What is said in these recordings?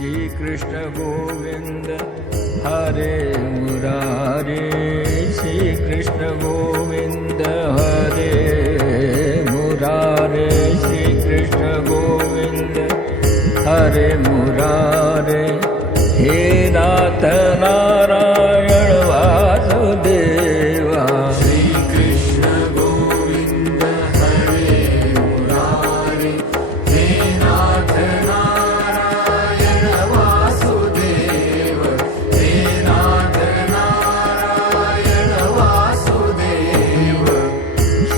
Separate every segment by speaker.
Speaker 1: श्रीकृष्ण गोविन्द हरे मुरारे श्रीकृष्ण गोविन्द हरे मुरारे श्रीकृष्ण गोविन्द हरे मुरारे हे नाथ नारायण वासुदेवा।
Speaker 2: श्रीकृष्ण गोविन्द हरे मुरारे हे नाथ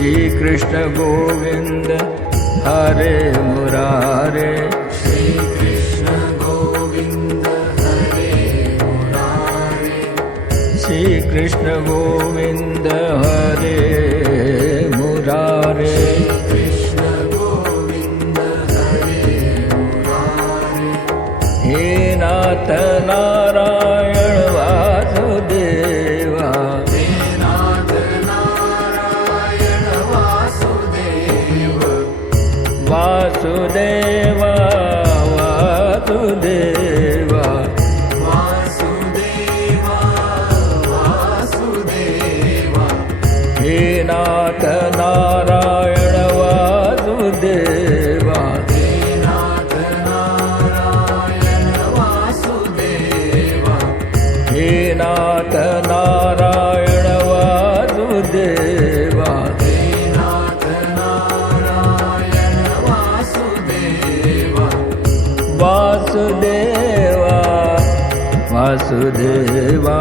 Speaker 1: श्रीकृष्ण गोविन्द हरे मुरारे।
Speaker 2: श्रीकृष्ण गोविन्द हरे मुरारे।
Speaker 1: श्रीकृष्ण गोविन्द हरे मुरारे।
Speaker 2: कृष्ण गोविन्द हरे मुरारे।
Speaker 1: हे नाथ वासुदेवा
Speaker 2: वासुदेवा
Speaker 1: वासुदेवा वासुदेवा हे नाथ नारायण वासुदेवा
Speaker 2: हे नाथ नारायण वासुदेवा
Speaker 1: हे नाथ वासुदेवा वासुदेवा